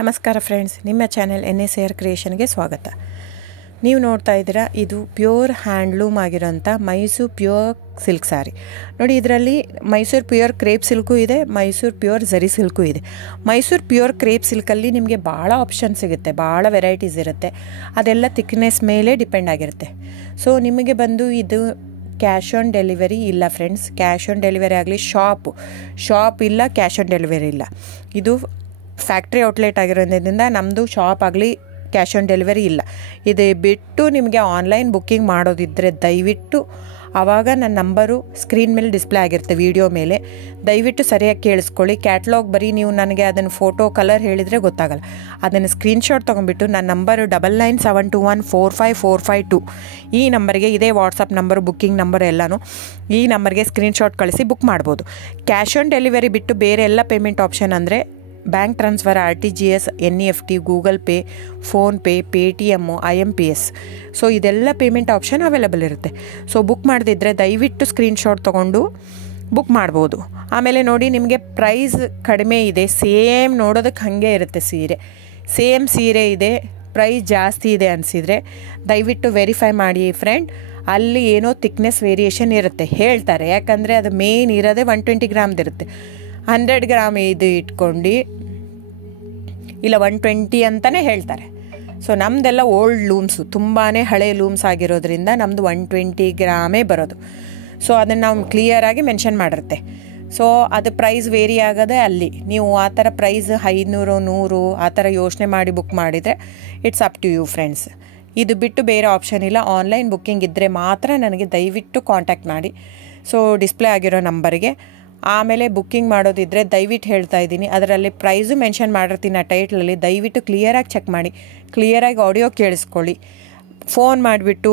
ನಮಸ್ಕಾರ ಫ್ರೆಂಡ್ಸ್, ನಿಮ್ಮ channel NSAR ಕ್ರಿಯೇಷನ್ಗೆ ಸ್ವಾಗತ. ನೀವು ನೋಡ್ತಾ ಇದ್ದೀರಾ, ಇದು ಪ್ಯೂರ್ ಹ್ಯಾಂಡ್ಲೂಮ್ ಆಗಿರೋಂಥ ಮೈಸೂರು ಪ್ಯೂರ್ ಸಿಲ್ಕ್ ಸ್ಯಾರಿ. ನೋಡಿ, ಇದರಲ್ಲಿ ಮೈಸೂರು ಪ್ಯೂರ್ ಕ್ರೇಪ್ ಸಿಲ್ಕು ಇದೆ, ಮೈಸೂರು ಪ್ಯೂರ್ ಝರಿ ಸಿಲ್ಕು ಇದೆ. ಮೈಸೂರು ಪ್ಯೂರ್ ಕ್ರೇಪ್ ಸಿಲ್ಕಲ್ಲಿ ನಿಮಗೆ ಭಾಳ ಆಪ್ಷನ್ ಸಿಗುತ್ತೆ, ಭಾಳ ವೆರೈಟೀಸ್ ಇರುತ್ತೆ. ಅದೆಲ್ಲ ಥಿಕ್ನೆಸ್ ಮೇಲೆ ಡಿಪೆಂಡ್ ಆಗಿರುತ್ತೆ. ಸೊ ನಿಮಗೆ ಬಂದು ಇದು ಕ್ಯಾಶ್ ಆನ್ ಡೆಲಿವರಿ ಇಲ್ಲ ಫ್ರೆಂಡ್ಸ್. ಕ್ಯಾಶ್ ಆನ್ ಡೆಲಿವರಿ ಆಗಲಿ, ಶಾಪ್ ಇಲ್ಲ, ಕ್ಯಾಶ್ ಆನ್ ಡೆಲಿವರಿ ಇಲ್ಲ. ಇದು ಫ್ಯಾಕ್ಟ್ರಿ ಔಟ್ಲೆಟ್ ಆಗಿರೋದ್ರಿಂದ ನಮ್ಮದು ಶಾಪ್ ಆಗಲಿ ಕ್ಯಾಶ್ ಆನ್ ಡೆಲಿವರಿ ಇಲ್ಲ. ಇದು ಬಿಟ್ಟು ನಿಮಗೆ ಆನ್ಲೈನ್ ಬುಕ್ಕಿಂಗ್ ಮಾಡೋದಿದ್ದರೆ ದಯವಿಟ್ಟು ಆವಾಗ ನನ್ನ ನಂಬರು ಸ್ಕ್ರೀನ್ ಮೇಲೆ ಡಿಸ್ಪ್ಲೇ ಆಗಿರುತ್ತೆ, ವಿಡಿಯೋ ಮೇಲೆ. ದಯವಿಟ್ಟು ಸರಿಯಾಗಿ ಕೇಳಿಸ್ಕೊಳ್ಳಿ. ಕ್ಯಾಟ್ಲಾಗ್ ಬರೀ ನೀವು ನನಗೆ ಅದನ್ನು ಫೋಟೋ ಕಲರ್ ಹೇಳಿದರೆ ಗೊತ್ತಾಗಲ್ಲ. ಅದನ್ನು ಸ್ಕ್ರೀನ್ಶಾಟ್ ತೊಗೊಂಡ್ಬಿಟ್ಟು ನನ್ನ ನಂಬರು 9972145452 ಈ ನಂಬರ್ಗೆ, ಇದೇ ವಾಟ್ಸಪ್ ನಂಬರು, ಬುಕ್ಕಿಂಗ್ ನಂಬರ್ ಎಲ್ಲನೂ ಈ ನಂಬರ್ಗೆ ಸ್ಕ್ರೀನ್ಶಾಟ್ ಕಳಿಸಿ ಬುಕ್ ಮಾಡ್ಬೋದು. ಕ್ಯಾಶ್ ಆನ್ ಡೆಲಿವರಿ ಬಿಟ್ಟು ಬೇರೆ ಎಲ್ಲ ಪೇಮೆಂಟ್ ಆಪ್ಷನ್ ಅಂದರೆ bank transfer, RTGS, NEFT, Google pay, PhonePe, Paytm, IMPS. So ಇದೆಲ್ಲ ಪೇಮೆಂಟ್ ಆಪ್ಷನ್ ಅವೈಲೇಬಲ್ ಇರುತ್ತೆ. ಸೊ ಬುಕ್ ಮಾಡದಿದ್ದರೆ ದಯವಿಟ್ಟು ಸ್ಕ್ರೀನ್ಶಾಟ್ ತೊಗೊಂಡು ಬುಕ್ ಮಾಡ್ಬೋದು. ಆಮೇಲೆ ನೋಡಿ, ನಿಮಗೆ ಪ್ರೈಸ್ ಕಡಿಮೆ ಇದೆ, ಸೇಮ್ ನೋಡೋದಕ್ಕೆ ಹಾಗೆ ಇರುತ್ತೆ ಸೀರೆ. ಸೇಮ್ ಸೀರೆ ಇದೆ, ಪ್ರೈಸ್ ಜಾಸ್ತಿ ಇದೆ ಅನಿಸಿದರೆ ದಯವಿಟ್ಟು ವೆರಿಫೈ ಮಾಡಿ ಫ್ರೆಂಡ್. ಅಲ್ಲಿ ಏನೋ ಥಿಕ್ನೆಸ್ ವೇರಿಯೇಷನ್ ಇರುತ್ತೆ ಹೇಳ್ತಾರೆ, ಯಾಕಂದರೆ ಅದು ಮೇನ್ ಇರೋದೇ 120 ಗ್ರಾಮ್ದಿರುತ್ತೆ. 100 ಗ್ರಾಮ್ ಇದು ಇಟ್ಕೊಂಡು ಇಲ್ಲ 120 ಅಂತಲೇ ಹೇಳ್ತಾರೆ. ಸೊ ನಮ್ಮದೆಲ್ಲ ಓಲ್ಡ್ ಲೂಮ್ಸು, ತುಂಬಾ ಹಳೆ ಲೂಮ್ಸ್ ಆಗಿರೋದ್ರಿಂದ ನಮ್ಮದು 120 ಗ್ರಾಮೇ ಬರೋದು. ಸೊ ಅದನ್ನು ನಾವು ಕ್ಲಿಯರಾಗಿ ಮೆನ್ಷನ್ ಮಾಡಿರುತ್ತೆ. ಸೊ ಅದು ಪ್ರೈಸ್ ವೇರಿ ಆಗೋದೇ ಅಲ್ಲಿ. ನೀವು ಆ ಥರ ಪ್ರೈಸ್ 500, 100 ಆ ಥರ ಯೋಚನೆ ಮಾಡಿ ಬುಕ್ ಮಾಡಿದರೆ it's up to you friends. ಇದು ಬಿಟ್ಟು ಬೇರೆ ಆಪ್ಷನ್ ಇಲ್ಲ. ಆನ್ಲೈನ್ ಬುಕ್ಕಿಂಗ್ ಇದ್ದರೆ ಮಾತ್ರ ನನಗೆ ದಯವಿಟ್ಟು ಕಾಂಟ್ಯಾಕ್ಟ್ ಮಾಡಿ, ಸೊ ಡಿಸ್ಪ್ಲೇ ಆಗಿರೋ ನಂಬರ್ಗೆ. ಆಮೇಲೆ ಬುಕ್ಕಿಂಗ್ ಮಾಡೋದಿದ್ದರೆ ದಯವಿಟ್ಟು ಹೇಳ್ತಾ ಇದ್ದೀನಿ, ಅದರಲ್ಲಿ ಪ್ರೈಸು ಮೆನ್ಷನ್ ಮಾಡಿರ್ತೀನಿ ಆ ಟೈಟ್ಲಲ್ಲಿ. ದಯವಿಟ್ಟು ಕ್ಲಿಯರಾಗಿ ಚೆಕ್ ಮಾಡಿ, ಕ್ಲಿಯರಾಗಿ ಆಡಿಯೋ ಕೇಳಿಸ್ಕೊಳ್ಳಿ. ಫೋನ್ ಮಾಡಿಬಿಟ್ಟು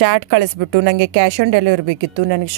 ಚಾಟ್ ಕಳಿಸ್ಬಿಟ್ಟು ನನಗೆ ಕ್ಯಾಶ್ ಆನ್ ಡೆಲಿವರಿ ಬೇಕಿತ್ತು, ನನಗೆ